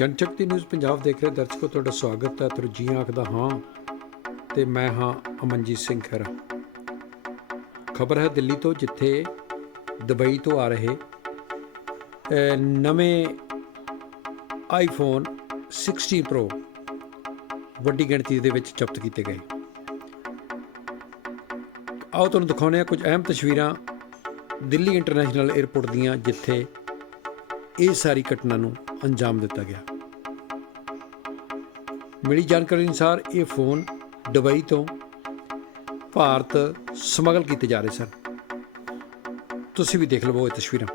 ਜਨਸ਼ਕਤੀ news Punjab ਦੇਖ ਰਹੇ ਦਰਸ਼ਕੋ, ਤੁਹਾਡਾ ਸਵਾਗਤ ਹੈ। ਤਰਜੀਹ ਆਖਦਾ ਹਾਂ ਤੇ ਮੈਂ ਹਾਂ ਅਮਨਜੀਤ ਸਿੰਘ ਖਹਿਰਾ। ਖਬਰ ਹੈ ਦਿੱਲੀ ਤੋਂ, ਜਿੱਥੇ ਦੁਬਈ ਤੋਂ ਆ ਰਹੇ ਨਵੇਂ ਆਈਫੋਨ 16 ਪ੍ਰੋ ਵੱਡੀ ਗਿਣਤੀ ਦੇ ਵਿੱਚ ਜ਼ਬਤ ਕੀਤੇ ਗਏ। ਆਓ ਤੁਹਾਨੂੰ ਦਿਖਾਉਂਦੇ ਹਾਂ ਕੁਝ ਅਹਿਮ ਤਸਵੀਰਾਂ ਦਿੱਲੀ ਇੰਟਰਨੈਸ਼ਨਲ ਏਅਰਪੋਰਟ ਦੀਆਂ, ਜਿੱਥੇ ਇਹ ਸਾਰੀ ਘਟਨਾ ਨੂੰ ਅੰਜਾਮ ਦਿੱਤਾ ਗਿਆ। ਮਿਲੀ ਜਾਣਕਾਰੀ ਅਨੁਸਾਰ ਇਹ ਫ਼ੋਨ ਦੁਬਈ ਤੋਂ ਭਾਰਤ ਸਮਗਲ ਕੀਤੇ ਜਾ ਰਹੇ ਸਨ। ਤੁਸੀਂ ਵੀ ਦੇਖ ਲਵੋ ਇਹ ਤਸਵੀਰਾਂ।